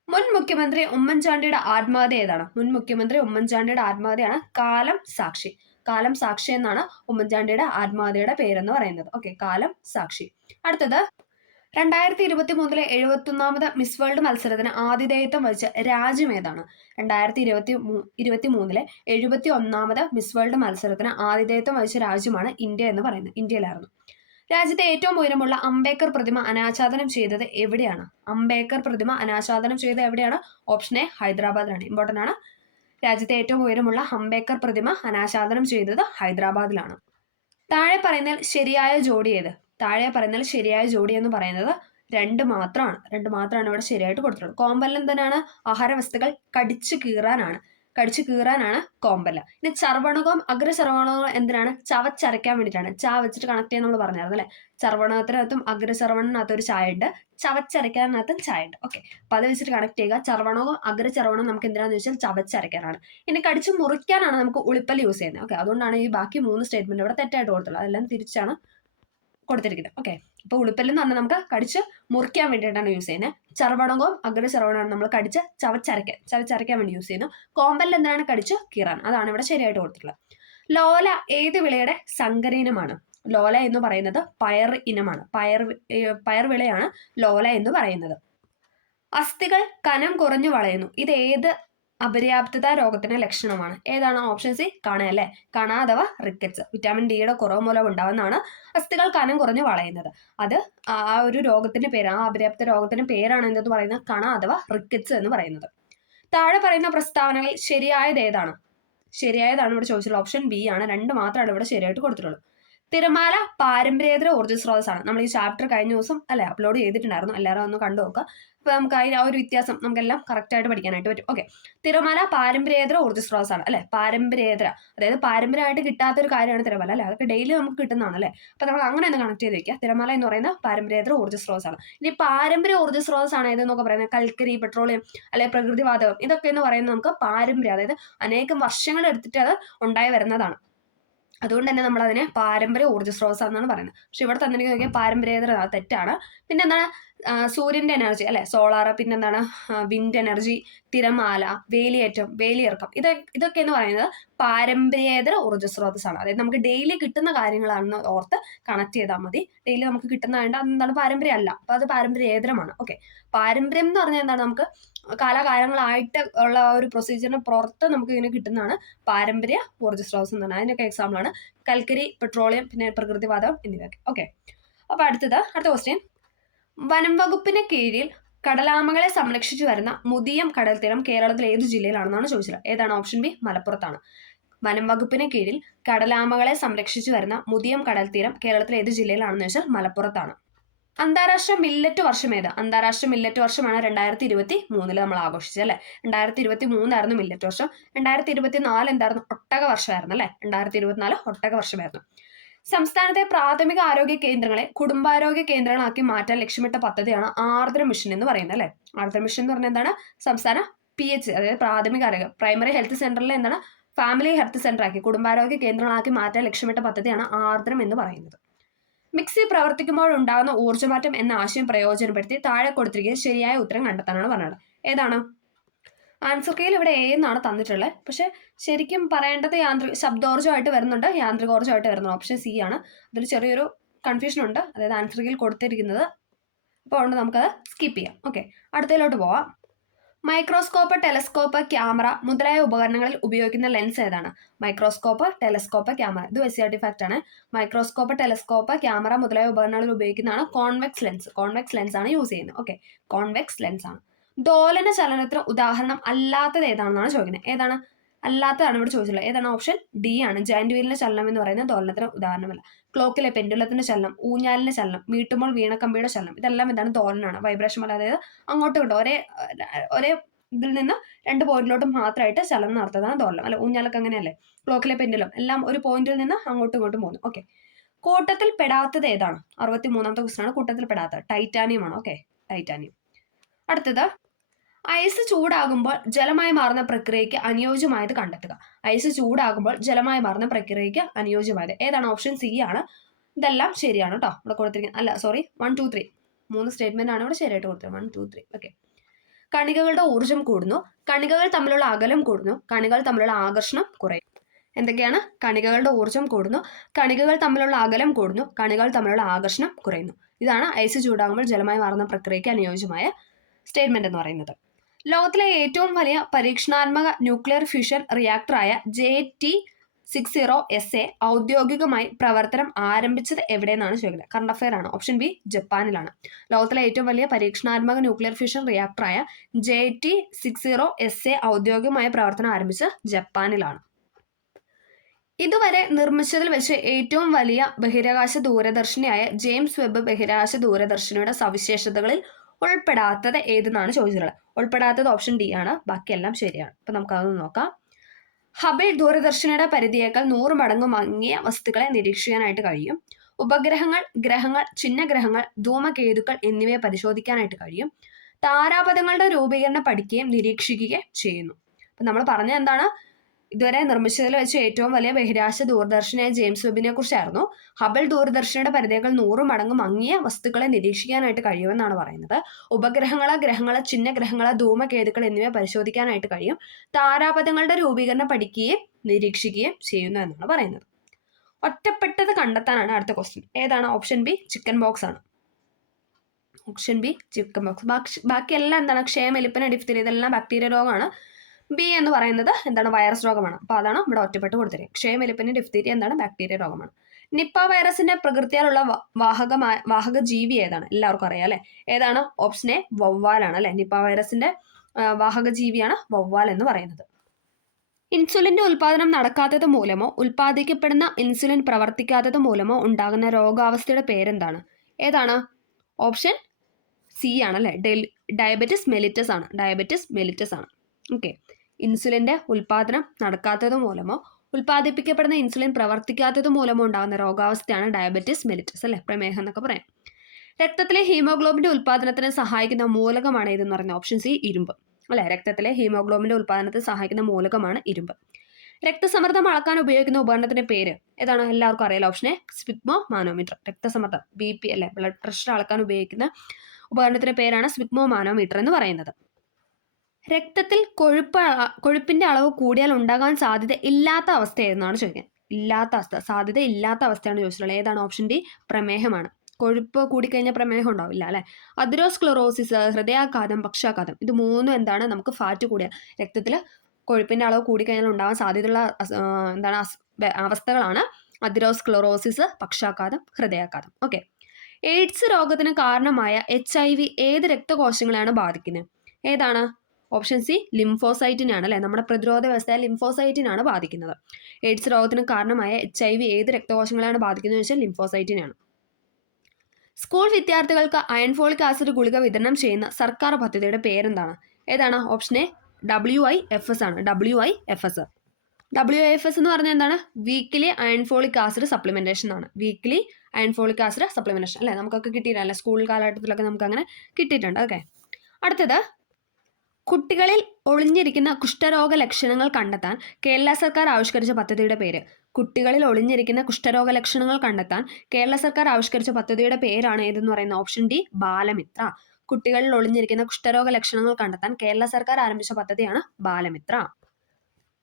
മുൻ മുഖ്യമന്ത്രി ഉമ്മൻചാണ്ടിയുടെ ആത്മകഥ ഏതാണ്? മുൻ മുഖ്യമന്ത്രി ഉമ്മൻചാണ്ടിയുടെ ആത്മകഥയാണ് കാലം സാക്ഷി. കാലം സാക്ഷി എന്നാണ് ഉമ്മൻചാണ്ടിയുടെ ആത്മകഥയുടെ പേരെന്ന് പറയുന്നത്. ഓക്കെ, കാലം സാക്ഷി. അടുത്തത് 2023 71ാമത് മിസ് വേൾഡ് മത്സരത്തിന് ആതിഥേയത്വം വഹിച്ച രാജ്യം ഏതാണ്? 2023 71ാമത് മിസ് വേൾഡ് മത്സരത്തിന് ആതിഥേയത്വം വഹിച്ച രാജ്യമാണ് ഇന്ത്യ എന്ന് പറയുന്നത്. ഇന്ത്യയിലായിരുന്നു. രാജ്യത്തെ ഏറ്റവും ഉയരമുള്ള അംബേദ്കർ പ്രതിമ അനാച്ഛാദനം ചെയ്തത് എവിടെയാണ്? അംബേദ്കർ പ്രതിമ അനാച്ഛാദനം ചെയ്തത് എവിടെയാണ്? Option A ഹൈദരാബാദിലാണ്. ഇമ്പോർട്ടൻ്റ് ആണ്. രാജ്യത്തെ ഏറ്റവും ഉയരമുള്ള അംബേദ്കർ പ്രതിമ അനാച്ഛാദനം ചെയ്തത് ഹൈദരാബാദിലാണ്. താഴെ പറയുന്നതിൽ ശരിയായ ജോഡി ഏത്? താഴെ പറയുന്നതിൽ ശരിയായ ജോഡി എന്ന് പറയുന്നത് രണ്ട് മാത്രമാണ് ഇവിടെ ശരിയായിട്ട് കൊടുത്തിട്ടുള്ളത്. കോമ്പല്ലം എന്തിനാണ്? ആഹാരവസ്തുക്കൾ കടിച്ചു കീറാനാണ് കോമ്പല്ല. ഇനി ചർവണകവും അഗ്രചർവണകവും എന്തിനാണ്? ചവച്ചരയ്ക്കാൻ വേണ്ടിയിട്ടാണ്. ചാ വെച്ചിട്ട് കണക്ട് ചെയ്യാൻ നമ്മൾ പറഞ്ഞായിരുന്നു അല്ലെ. ചർവണകത്തിനകത്തും അഗ്രചർവണത്തിനകത്തും ഒരു ചായ ഉണ്ട്, ചവച്ചരയ്ക്കാനകത്തും ചായ ഉണ്ട്. ഓക്കെ, അപ്പൊ അത് വെച്ചിട്ട് കണക്ട് ചെയ്യുക. ചർവണകവും അഗ്രചർവണവും നമുക്ക് എന്തിനാന്ന് ചോദിച്ചാൽ ചവച്ചരയ്ക്കാനാണ്. ഇനി കടിച്ചു മുറിക്കാനാണ് നമുക്ക് ഉളിപ്പൽ യൂസ് ചെയ്യുന്നത്. ഓക്കെ, അതുകൊണ്ടാണ് ഈ ബാക്കി 3 സ്റ്റേറ്റ്മെന്റ് ഇവിടെ തെറ്റായിട്ട് കൊടുത്തുള്ളത്. അതെല്ലാം തിരിച്ചാണ് കൊടുത്തിരിക്കുന്നത്. ഓക്കെ, അപ്പോൾ ഉളിപ്പല്ലെന്ന് പറഞ്ഞാൽ നമുക്ക് കടിച്ച് മുറിക്കാൻ വേണ്ടിയിട്ടാണ് യൂസ് ചെയ്യുന്നത്. ചർവണകവും അഗ്രചർവണമാണ് നമ്മൾ കടിച്ച് ചവച്ചരയ്ക്കാൻ വേണ്ടി യൂസ് ചെയ്യുന്നു. കോമ്പല്ല് എന്താണ്? കടിച്ച് കീറാൻ. അതാണ് ഇവിടെ ശരിയായിട്ട് കൊടുത്തിട്ടുള്ളത്. ലോല ഏത് വിളയുടെ സങ്കരയിനമാണ്? ലോല എന്ന് പറയുന്നത് പയർ ഇനമാണ്. പയർ വിളയാണ് ലോല എന്ന് പറയുന്നത്. അസ്ഥികൾ കനം കുറഞ്ഞു വളയുന്നു. ഇത് ഏത് അപര്യാപ്തത രോഗത്തിന്റെ ലക്ഷണമാണ്? ഏതാണ്? ഓപ്ഷൻ സി കണ അല്ലെ. കണ അഥവാ റിക്കറ്റ്സ്. വിറ്റാമിൻ ഡിയുടെ കുറവ് മൂലം ഉണ്ടാവുന്നതാണ് അസ്ഥികൾ കനം കുറഞ്ഞു വളയുന്നത്. അത് ആ ഒരു രോഗത്തിന്റെ പേര്, ആ അപര്യാപ്ത രോഗത്തിന്റെ പേരാണ് എന്തെന്ന് പറയുന്നത്? കണ അഥവാ റിക്കറ്റ്സ് എന്ന് പറയുന്നത്. താഴെ പറയുന്ന പ്രസ്താവനകളിൽ ശരിയായത് ഏതാണ്? ശരിയായതാണ് ഇവിടെ ചോദിച്ചിട്ടുള്ളത്. ഓപ്ഷൻ ബി ആണ്. 2 മാത്രമാണ് ഇവിടെ ശരിയായിട്ട് കൊടുത്തിട്ടുള്ളൂ. തിരമാല പാരമ്പര്യേതര ഊർജ്ജ സ്രോതസ്സാണ്. നമ്മൾ ഈ ചാപ്റ്റർ കഴിഞ്ഞ ദിവസം അല്ലെ അപ്ലോഡ് ചെയ്തിട്ടുണ്ടായിരുന്നു. എല്ലാവരും ഒന്ന് കണ്ടു നോക്കുക. അപ്പൊ നമുക്ക് അതിന് ആ ഒരു വ്യത്യാസം നമുക്കെല്ലാം കറക്റ്റായിട്ട് പഠിക്കാനായിട്ട് പറ്റും. ഓക്കെ, തിരമാല പാരമ്പര്യേതര ഊർജ്ജ സ്രോതസ്സാണ് അല്ലെ. പാരമ്പര്യേതര, അതായത് പാരമ്പര്യമായിട്ട് കിട്ടാത്തൊരു കാര്യമാണ് തിരമാല അല്ലെ. അതൊക്കെ ഡെയിലി നമുക്ക് കിട്ടുന്നതാണ് അല്ലെ. അപ്പൊ നമ്മൾ അങ്ങനെ ഒന്ന് കണക്ട് ചെയ്ത് വെക്കുക. തിരമാല എന്ന് പറയുന്ന പാരമ്പര്യേതര ഊർജ്ജ സ്രോതസ്സാണ്. ഇനി പാരമ്പര്യ ഊർജ്ജ സ്രോതസ്സാണ് ഏതെന്നൊക്കെ പറയുന്നത് കൽക്കരി, പെട്രോളിയം അല്ലെ പ്രകൃതിവാതകം. ഇതൊക്കെ എന്ന് പറയുന്നത് നമുക്ക് പാരമ്പര്യം, അതായത് അനേകം വർഷങ്ങൾ എടുത്തിട്ട് അത് ഉണ്ടായി വരുന്നതാണ്. അതുകൊണ്ട് തന്നെ നമ്മൾ അതിനെ പാരമ്പര്യ ഊർജ്ജ സ്രോതസ്സാണെന്നാണ് പറയുന്നത്. പക്ഷെ ഇവിടെ തന്നിരിക്കുന്നത് പാരമ്പര്യേതര തെറ്റാണ്. പിന്നെ എന്താണ്? സൂര്യന്റെ എനർജി അല്ലെ, സോളാർ. പിന്നെന്താണ്? വിൻഡ് എനർജി, തിരമാല, വേലിയിറക്കം. ഇതൊക്കെ എന്ന് പറയുന്നത് പാരമ്പര്യേതര ഊർജ്ജ സ്രോതസ്സാണ്. അതായത് നമുക്ക് ഡെയിലി കിട്ടുന്ന കാര്യങ്ങളാണെന്ന് ഓർത്ത് കണക്ട് ചെയ്താൽ മതി. ഡെയിലി നമുക്ക് കിട്ടുന്നതായത് അതെന്താണ്? പാരമ്പര്യം അല്ല. അപ്പൊ അത് പാരമ്പര്യേതരമാണ്. ഓക്കെ, പാരമ്പര്യം എന്ന് പറഞ്ഞാൽ എന്താണ്? നമുക്ക് കാലാകാലങ്ങളായിട്ട് ഉള്ള ഒരു പ്രൊസീജിയറിന് പുറത്ത് നമുക്ക് ഇങ്ങനെ കിട്ടുന്നതാണ് പാരമ്പര്യ ഊർജ്ജ സ്രോതസ് എന്ന് പറഞ്ഞാൽ. അതിനൊക്കെ എക്സാമ്പിളാണ് കൽക്കരി, പെട്രോളിയം, പിന്നെ പ്രകൃതിവാതകം എന്നിവയൊക്കെ. ഓക്കെ, അപ്പൊ അടുത്ത ക്വസ്റ്റ്യൻ. വനം വകുപ്പിന് കീഴിൽ കടലാമകളെ സംരക്ഷിച്ചു വരുന്ന മുതിയം കടൽത്തീരം കേരളത്തിലെ ഏത് ജില്ലയിലാണെന്നാണ് ചോദിച്ചത്. ഏതാണ്? ഓപ്ഷൻ ബി മലപ്പുറത്താണ്. വനം വകുപ്പിന് കീഴിൽ കടലാമകളെ സംരക്ഷിച്ചു വരുന്ന മുതിയം കടൽ തീരം കേരളത്തിലെ ഏത് ജില്ലയിലാണെന്ന് വെച്ചാൽ മലപ്പുറത്താണ്. അന്താരാഷ്ട്ര മില്ലറ്റ് വർഷം ഏത്? അന്താരാഷ്ട്ര മില്ലറ്റ് വർഷമാണ് 2023 നമ്മൾ ആഘോഷിച്ചത് അല്ലെ. 2023 മില്ലറ്റ് വർഷം. 2024 എന്തായിരുന്നു? ഒട്ടക വർഷമായിരുന്നു അല്ലെ. 2024 ഒട്ടക വർഷമായിരുന്നു. സംസ്ഥാനത്തെ പ്രാഥമിക ആരോഗ്യ കേന്ദ്രങ്ങളെ കുടുംബാരോഗ്യ കേന്ദ്രങ്ങളാക്കി മാറ്റാൻ ലക്ഷ്യമിട്ട പദ്ധതിയാണ് ആർദ്ര മിഷൻ എന്ന് പറയുന്നത് അല്ലെ. ആർദ്ര മിഷൻ എന്ന് പറഞ്ഞാൽ എന്താണ്? സംസ്ഥാന PH അതായത് പ്രാഥമിക ആരോഗ്യ പ്രൈമറി ഹെൽത്ത് സെന്ററിൽ എന്താണ് ഫാമിലി ഹെൽത്ത് സെന്റർ ആക്കി കുടുംബാരോഗ്യ കേന്ദ്രങ്ങളാക്കി മാറ്റാൻ ലക്ഷ്യമിട്ട പദ്ധതിയാണ് ആർദ്രം എന്ന് പറയുന്നത്. മിക്സി പ്രവർത്തിക്കുമ്പോൾ ഉണ്ടാകുന്ന ഊർജ്ജമാറ്റം എന്ന ആശയം പ്രയോജനപ്പെടുത്തി താഴെ കൊടുത്തിരിക്കുന്നത് ശരിയായ ഉത്തരം കണ്ടെത്താനാണ് പറഞ്ഞത്. ഏതാണ്? ആൻസർ കീയിൽ ഇവിടെ A എന്നാണ് തന്നിട്ടുള്ളത്. പക്ഷെ ശരിക്കും പറയേണ്ടത് ശബ്ദോർജ്ജമായിട്ട് വരുന്നുണ്ട്, യാന്ത്രികോർജ്ജമായിട്ട് വരുന്നുണ്ട്. ഓപ്ഷൻ C ആണ്. അതിൽ ചെറിയൊരു കൺഫ്യൂഷൻ ഉണ്ട്, അതായത് ആൻസർ കീയിൽ കൊടുത്തിരിക്കുന്നത്. അപ്പോൾ അതുകൊണ്ട് നമുക്കത് സ്കിപ്പ് ചെയ്യാം. ഓക്കെ, അടുത്തതിലോട്ട് പോവാം. മൈക്രോസ്കോപ്പ്, ടെലസ്കോപ്പ്, ക്യാമറ മുതലായ ഉപകരണങ്ങളിൽ ഉപയോഗിക്കുന്ന ലെൻസ് ഏതാണ്? Microscope, telescope, camera. ഇത് SCRT ഫാക്ട് ആണ്. മൈക്രോസ്കോപ്പ്, ടെലസ്കോപ്പ്, ക്യാമറ മുതലായ ഉപകരണങ്ങളിൽ ഉപയോഗിക്കുന്നതാണ് കോൺവെക്സ് ലെൻസ്. കോൺവെക്സ് ലെൻസ് ആണ് യൂസ് ചെയ്യുന്നത്. ഓക്കെ, കോൺവെക്സ് ലെൻസ് ആണ്. ദോലന ചലനത്തിന് ഉദാഹരണം അല്ലാത്തത് ഏതാണെന്നാണ് ചോദിക്കുന്നത്. ഏതാണ്? അല്ലാത്തതാണ് ഇവിടെ ചോദിച്ചിട്ടുള്ളത്. ഏതാണ്? ഓപ്ഷൻ D ആണ്. ജയന്റ് വീലിന്റെ ചലനം എന്ന് പറയുന്നത് ദോലനത്തിന് ഉദാഹരണമല്ല. ക്ലോക്കിലെ പെൻഡുലത്തിന്റെ ചലനം, ഊഞ്ഞാലിന്റെ ചലനം, മീട്ടുമ്പോൾ വീണക്കമ്പിയുടെ ചലനം, ഇതെല്ലാം എന്താണ്? ദോലനാണ്. വൈബ്രേഷൻ പോലെ, അതായത് അങ്ങോട്ടും ഇങ്ങോട്ടും ഒരേ ഇതിൽ നിന്ന് 2 പോയിന്റിലോട്ടും മാത്രമായിട്ട് ചലനം നടത്തുന്നതാണ് ദോലനം. അല്ല, ഊഞ്ഞാലൊക്കെ അങ്ങനെയല്ലേ? ക്ലോക്കിലെ പെൻഡുലം എല്ലാം ഒരു പോയിന്റിൽ നിന്ന് അങ്ങോട്ടും ഇങ്ങോട്ടും പോകുന്നു. ഓക്കെ, കൂട്ടത്തിൽ പെടാത്തത് ഏതാണ്? 63ാമത്തെ ക്വസ്റ്റൻ ആണ്. കൂട്ടത്തിൽ പെടാത്തത് ടൈറ്റാനിയം ആണ്. Okay, titanium. അടുത്തത്, ഐസ് ചൂടാകുമ്പോൾ ജലമായി മാറുന്ന പ്രക്രിയയ്ക്ക് അനുയോജ്യമായത് കണ്ടെത്തുക. ഐസ് ചൂടാകുമ്പോൾ ജലമായി മാറുന്ന പ്രക്രിയയ്ക്ക് അനുയോജ്യമായത് ഏതാണ്? ഓപ്ഷൻ C ആണ്. ഇതെല്ലാം ശരിയാണ് കേട്ടോ. ഇവിടെ കൊടുത്തിരിക്കുന്നത് 1, 2, 3 3 സ്റ്റേറ്റ്മെന്റ് ആണ് ഇവിടെ ശരിയായിട്ട് കൊടുത്തത്. 1, 2, 3. ഓക്കെ. കണികകളുടെ ഊർജ്ജം കൂടുന്നു, കണികകൾ തമ്മിലുള്ള അകലം കൂടുന്നു, കണികൾ തമ്മിലുള്ള ആകർഷണം കുറയും. എന്തൊക്കെയാണ്? കണികകളുടെ ഊർജ്ജം കൂടുന്നു, കണികകൾ തമ്മിലുള്ള അകലം കൂടുന്നു, കണികൾ തമ്മിലുള്ള ആകർഷണം കുറയുന്നു. ഇതാണ് ഐസ് ചൂടാകുമ്പോൾ ജലമായി മാറുന്ന പ്രക്രിയയ്ക്ക് അനുയോജ്യമായ സ്റ്റേറ്റ്മെന്റ് എന്ന് പറയുന്നത്. ലോകത്തിലെ ഏറ്റവും വലിയ പരീക്ഷണാത്മക ന്യൂക്ലിയർ ഫ്യൂഷൻ റിയാക്ടറായ JT60SA ഔദ്യോഗികമായി പ്രവർത്തനം ആരംഭിച്ചത് എവിടെയെന്നാണ് ചോദിക്കുന്നത്. കറണ്ട് അഫയർ ആണ്. Option B ജപ്പാനിലാണ്. ലോകത്തിലെ ഏറ്റവും വലിയ പരീക്ഷണാത്മക ന്യൂക്ലിയർ ഫ്യൂഷൻ റിയാക്ടറായ JT60SA ഔദ്യോഗികമായ പ്രവർത്തനം ആരംഭിച്ചത് ജപ്പാനിലാണ്. ഇതുവരെ നിർമ്മിച്ചതിൽ വെച്ച് ഏറ്റവും വലിയ ബഹിരാകാശ ദൂരദർശിനിയായ ജെയിംസ് വെബ് ബഹിരാകാശ ദൂരദർശിനിയുടെ സവിശേഷതകളിൽ ഉൾപ്പെടാത്തത് ഏതെന്നാണ് ചോദിച്ചിട്ടുള്ളത്. ഉൾപ്പെടാത്തത് ഓപ്ഷൻ D ആണ്. ബാക്കിയെല്ലാം ശരിയാണ്. അപ്പൊ നമുക്കതൊന്ന് നോക്കാം. ഹബിൾ ദൂരദർശിനിയുടെ പരിധിയേക്കാൾ 100 മടങ്ങ് മങ്ങിയ വസ്തുക്കളെ നിരീക്ഷിക്കാനായിട്ട് കഴിയും. ഉപഗ്രഹങ്ങൾ, ഗ്രഹങ്ങൾ, ചിഹ്നഗ്രഹങ്ങൾ, ധൂമകേതുക്കൾ എന്നിവയെ പരിശോധിക്കാനായിട്ട് കഴിയും. താരാപഥങ്ങളുടെ രൂപീകരണം പഠിക്കുകയും നിരീക്ഷിക്കുകയും ചെയ്യുന്നു. അപ്പൊ നമ്മൾ പറഞ്ഞ എന്താണ്? ഇതുവരെ നിർമ്മിച്ചതിൽ വെച്ച് ഏറ്റവും വലിയ ബഹിരാകാശ ദൂരദർശിനിയായ ജെയിംസ് വെബിനെ കുറിച്ചായിരുന്നു. ഹബിൾ ദൂരദർശിനിയുടെ പരിധികൾ 100 മടങ്ങ് മങ്ങിയ വസ്തുക്കളെ നിരീക്ഷിക്കാനായിട്ട് കഴിയുമെന്നാണ് പറയുന്നത്. ഉപഗ്രഹങ്ങള്, ഗ്രഹങ്ങള്, ചിഹ്നഗ്രഹങ്ങള്, ധൂമകേതുക്കൾ എന്നിവയെ പരിശോധിക്കാനായിട്ട് കഴിയും. താരാപഥങ്ങളുടെ രൂപീകരണം പഠിക്കുകയും നിരീക്ഷിക്കുകയും ചെയ്യുന്നു എന്നാണ് പറയുന്നത്. ഒറ്റപ്പെട്ടത് കണ്ടെത്താനാണ് അടുത്ത ക്വസ്റ്റ്യൻ. ഏതാണ്? ഓപ്ഷൻ B ചിക്കൻ ബോക്സ് ആണ്. Option B chicken box. ബാക്കിയെല്ലാം എന്താണ്? ക്ഷയം, എലിപ്പന, ഡിഫ്തീരിയ ഇതെല്ലാം ബാക്ടീരിയ രോഗമാണ്. B എന്ന് പറയുന്നത് എന്താണ്? വൈറസ് രോഗമാണ്. അപ്പോൾ അതാണ് ഇവിടെ ഒറ്റപ്പെട്ട് കൊടുത്തിരിക്കുന്നത്. ക്ഷയം, എലിപ്പനി, ഡിഫ്തീരിയ എന്താണ്? ബാക്ടീരിയ രോഗമാണ്. നിപ്പ വൈറസിന്റെ പ്രകൃതിയാലുള്ള വാഹക ജീവി ഏതാണ്? എല്ലാവർക്കും അറിയാം അല്ലെ. ഏതാണ്? ഓപ്ഷൻ A വവ്വാലാണ് അല്ലെ. നിപ്പ വൈറസിന്റെ വാഹക ജീവിയാണ് വവ്വാൽ എന്ന് പറയുന്നത്. ഇൻസുലിന്റെ ഉൽപാദനം നടക്കാത്തത് മൂലമോ ഉൽപ്പാദിക്കപ്പെടുന്ന ഇൻസുലിൻ പ്രവർത്തിക്കാത്തത് മൂലമോ ഉണ്ടാകുന്ന രോഗാവസ്ഥയുടെ പേരെന്താണ്? ഏതാണ്? ഓപ്ഷൻ C ആണ് അല്ലെ. ഡയബറ്റിസ് മെലിറ്റസ് ആണ്. ഡയബറ്റിസ് മെലിറ്റസ് ആണ്. ഓക്കെ. ഇൻസുലിന്റെ ഉൽപാദനം നടക്കാത്തത് മൂലമോ ഉൽപ്പാദിപ്പിക്കപ്പെടുന്ന ഇൻസുലിൻ പ്രവർത്തിക്കാത്തത് മൂലമോ ഉണ്ടാകുന്ന രോഗാവസ്ഥയാണ് ഡയബറ്റിസ് മെലിറ്റസ് അല്ലെ. പ്രമേഹം എന്നൊക്കെ പറയാം. രക്തത്തിലെ ഹീമോഗ്ലോബിന്റെ ഉൽപാദനത്തിന് സഹായിക്കുന്ന മൂലകമാണ് ഏതെന്ന് പറയുന്നത്? ഓപ്ഷൻ C ഇരുമ്പ് അല്ലെ. രക്തത്തിലെ ഹീമോഗ്ലോബിന്റെ ഉൽപാദനത്തിന് സഹായിക്കുന്ന മൂലകമാണ് ഇരുമ്പ്. രക്തസമ്മർദ്ദം അളക്കാൻ ഉപയോഗിക്കുന്ന ഉപകരണത്തിന്റെ പേര് ഏതാണ്? എല്ലാവർക്കും അറിയാലോ. Option A sphygmomanometer. രക്തസമ്മർദ്ദം BP അല്ലെ, ബ്ലഡ് പ്രഷർ അളക്കാൻ ഉപയോഗിക്കുന്ന ഉപകരണത്തിന്റെ പേരാണ് സ്പിഗ്മോ മാനോമീറ്റർ എന്ന് പറയുന്നത്. രക്തത്തിൽ കൊഴുപ്പിന്റെ അളവ് കൂടിയാൽ ഉണ്ടാകാൻ സാധ്യത ഇല്ലാത്ത അവസ്ഥ ഏതെന്നാണ് ചോദിക്കുന്നത്. ഇല്ലാത്ത അവസ്ഥ, സാധ്യത ഇല്ലാത്ത അവസ്ഥയാണ് ചോദിച്ചിട്ടുള്ളത്. ഏതാണ്? Option D പ്രമേഹമാണ്. കൊഴുപ്പ് കൂടിക്കഴിഞ്ഞാൽ പ്രമേഹം ഉണ്ടാവില്ല അല്ലെ. അതിറോസ്ക്ലറോസിസ്, ഹൃദയാഘാതം, പക്ഷാഘാതം ഇത് മൂന്നും എന്താണ്? നമുക്ക് ഫാറ്റ് കൂടിയ രക്തത്തിൽ കൊഴുപ്പിന്റെ അളവ് കൂടിക്കഴിഞ്ഞാൽ ഉണ്ടാകാൻ സാധ്യതയുള്ള എന്താണ് അവസ്ഥകളാണ് അതിറോസ്ക്ലറോസിസ്, പക്ഷാഘാതം, ഹൃദയാഘാതം. ഓക്കെ. എയ്ഡ്സ് രോഗത്തിന് കാരണമായ HIV ഏത് രക്തകോശങ്ങളെയാണ് ബാധിക്കുന്നത്? ഏതാണ്? ഓപ്ഷൻ സി ലിംഫോസൈറ്റിനാണ് അല്ലേ, നമ്മുടെ പ്രതിരോധ വ്യവസ്ഥയെ ലിംഫോസൈറ്റിനാണ് ബാധിക്കുന്നത്. എയ്ഡ്സ് രോഗത്തിന് കാരണമായ HIV ഏത് രക്തകോശങ്ങളാണ് ബാധിക്കുന്നത് വെച്ചാൽ ലിംഫോസൈറ്റിനാണ്. സ്കൂൾ വിദ്യാർത്ഥികൾക്ക് അയൺ ഫോളിക് ആസിഡ് ഗുളിക വിതരണം ചെയ്യുന്ന സർക്കാർ പദ്ധതിയുടെ പേരെന്താണ്? ഏതാണ്? ഓപ്ഷൻ എ WIFS ആണ്. WIFS എന്ന് പറഞ്ഞാൽ എന്താണ്? Weekly iron folic acid supplementation ആണ്. Weekly iron folic acid supplementation അല്ലേ, നമുക്കൊക്കെ കിട്ടിയിട്ടല്ലേ, സ്കൂൾ കാലഘട്ടത്തിലൊക്കെ നമുക്ക് അങ്ങനെ കിട്ടിയിട്ടുണ്ട്. ഓക്കെ, അടുത്തത് കുട്ടികളിൽ ഒളിഞ്ഞിരിക്കുന്ന കുഷ്ഠരോഗ ലക്ഷണങ്ങൾ കണ്ടെത്താൻ കേരള സർക്കാർ ആവിഷ്കരിച്ച പദ്ധതിയുടെ പേര്. കുട്ടികളിൽ ഒളിഞ്ഞിരിക്കുന്ന കുഷ്ഠരോഗ ലക്ഷണങ്ങൾ കണ്ടെത്താൻ കേരള സർക്കാർ ആവിഷ്കരിച്ച പദ്ധതിയുടെ പേരാണ് ഏതെന്ന് പറയുന്നത്? Option D Balamitra. കുട്ടികളിൽ ഒളിഞ്ഞിരിക്കുന്ന കുഷ്ഠരോഗ ലക്ഷണങ്ങൾ കണ്ടെത്താൻ കേരള സർക്കാർ ആരംഭിച്ച പദ്ധതിയാണ് ബാലമിത്ര.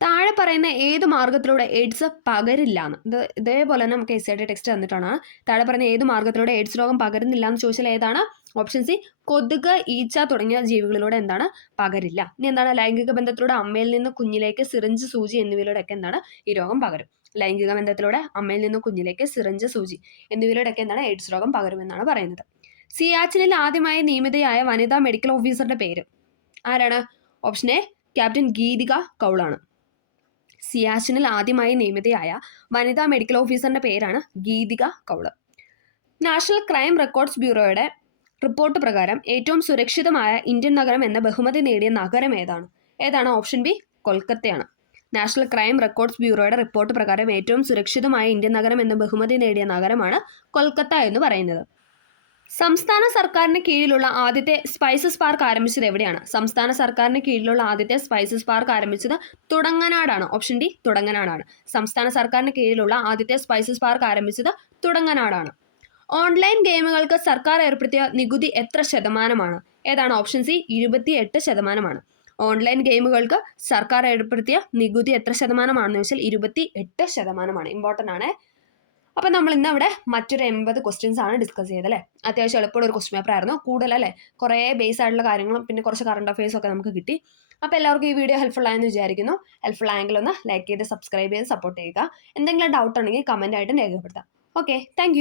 താഴെ പറയുന്ന ഏത് മാർഗത്തിലൂടെ എയ്ഡ്സ് പകരില്ല എന്ന്, ഇതേപോലെ തന്നെ നമുക്ക് SIT ടെക്സ്റ്റ് തന്നിട്ടാണ്. താഴെ പറയുന്ന ഏത് മാർഗത്തിലൂടെ എയ്ഡ്സ് രോഗം പകരുന്നില്ല എന്ന് ചോദിച്ചാൽ ഏതാണ്? ഓപ്ഷൻ സി കൊതുക്, ഈച്ച തുടങ്ങിയ ജീവികളിലൂടെ എന്താണ്? പകരില്ല. ഇനി എന്താണ്? ലൈംഗിക ബന്ധത്തിലൂടെ അമ്മയിൽ നിന്ന് കുഞ്ഞിലേക്ക് സിറിഞ്ച്, സൂചി എന്നിവയിലൂടെയൊക്കെ എന്താണ്? ഈ രോഗം പകരും. ലൈംഗിക ബന്ധത്തിലൂടെ അമ്മയിൽ നിന്ന് കുഞ്ഞിലേക്ക് സിറിഞ്ച്, സൂചി എന്നിവയിലൂടെയൊക്കെ എന്താണ്? എയ്ഡ്സ് രോഗം പകരുമെന്നാണ് പറയുന്നത്. സിയാച്ചിനിൽ ആദ്യമായി നിയമിതയായ വനിതാ മെഡിക്കൽ ഓഫീസറുടെ പേര് ആരാണ്? ഓപ്ഷൻ എ ക്യാപ്റ്റൻ ഗീതിക കൗളാണ്. സിയാച്ചിനിൽ ആദ്യമായി നിയമിതയായ വനിതാ മെഡിക്കൽ ഓഫീസറിന്റെ പേരാണ് Geethika Kaul. National crime records ബ്യൂറോയുടെ റിപ്പോർട്ട് പ്രകാരം ഏറ്റവും സുരക്ഷിതമായ ഇന്ത്യൻ നഗരം എന്ന ബഹുമതി നേടിയ നഗരം ഏതാണ്? ഏതാണ്? ഓപ്ഷൻ ബി കൊൽക്കത്തയാണ്. നാഷണൽ ക്രൈം റെക്കോർഡ്സ് ബ്യൂറോയുടെ റിപ്പോർട്ട് പ്രകാരം ഏറ്റവും സുരക്ഷിതമായ ഇന്ത്യൻ നഗരം എന്ന ബഹുമതി നേടിയ നഗരമാണ് കൊൽക്കത്ത എന്ന് പറയുന്നത്. സംസ്ഥാന സർക്കാരിന് കീഴിലുള്ള ആദ്യത്തെ സ്പൈസസ് പാർക്ക് ആരംഭിച്ചത് എവിടെയാണ്? സംസ്ഥാന സർക്കാരിന് കീഴിലുള്ള ആദ്യത്തെ സ്പൈസസ് പാർക്ക് ആരംഭിച്ചത് തുടങ്ങനാടാണ്. Option D തുടങ്ങനാടാണ്. സംസ്ഥാന സർക്കാരിന് കീഴിലുള്ള ആദ്യത്തെ സ്പൈസസ് പാർക്ക് ആരംഭിച്ചത് തുടങ്ങനാടാണ്. ഓൺലൈൻ ഗെയിമുകൾക്ക് സർക്കാർ ഏർപ്പെടുത്തിയ നികുതി എത്ര ശതമാനമാണ്? ഏതാണ്? Option C 28%. ഓൺലൈൻ ഗെയിമുകൾക്ക് സർക്കാർ ഏർപ്പെടുത്തിയ നികുതി എത്ര ശതമാനമാണെന്ന് വെച്ചാൽ 28%. ഇമ്പോർട്ടൻ്റ് ആണ്. അപ്പം നമ്മൾ ഇന്ന് അവിടെ മറ്റൊരു 80 ക്വസ്റ്റ്യൻസ് ആണ് ഡിസ്കസ് ചെയ്തത് അല്ലേ. അത്യാവശ്യം എളുപ്പമുള്ള ഒരു ക്വസ്റ്റ്യൻ പേപ്പർ ആയിരുന്നു. കൂടുതലല്ലേ, കുറേ ബേസ് ആയിട്ടുള്ള കാര്യങ്ങളും പിന്നെ കുറച്ച് കറണ്ട് അഫയേഴ്സും ഒക്കെ നമുക്ക് കിട്ടി. അപ്പോൾ എല്ലാവർക്കും ഈ വീഡിയോ ഹെൽപ്ഫുൾ ആയെന്ന് വിചാരിക്കുന്നു. ഹെൽപ്ഫുൾ ആയെങ്കിൽ ഒന്ന് ലൈക്ക് ചെയ്ത് സബ്സ്ക്രൈബ് ചെയ്ത് സപ്പോർട്ട് ചെയ്യുക. എന്തെങ്കിലും ഡൗട്ട് ഉണ്ടെങ്കിൽ കമൻ്റ് ആയിട്ട് രേഖപ്പെടുത്താം. Okay, thank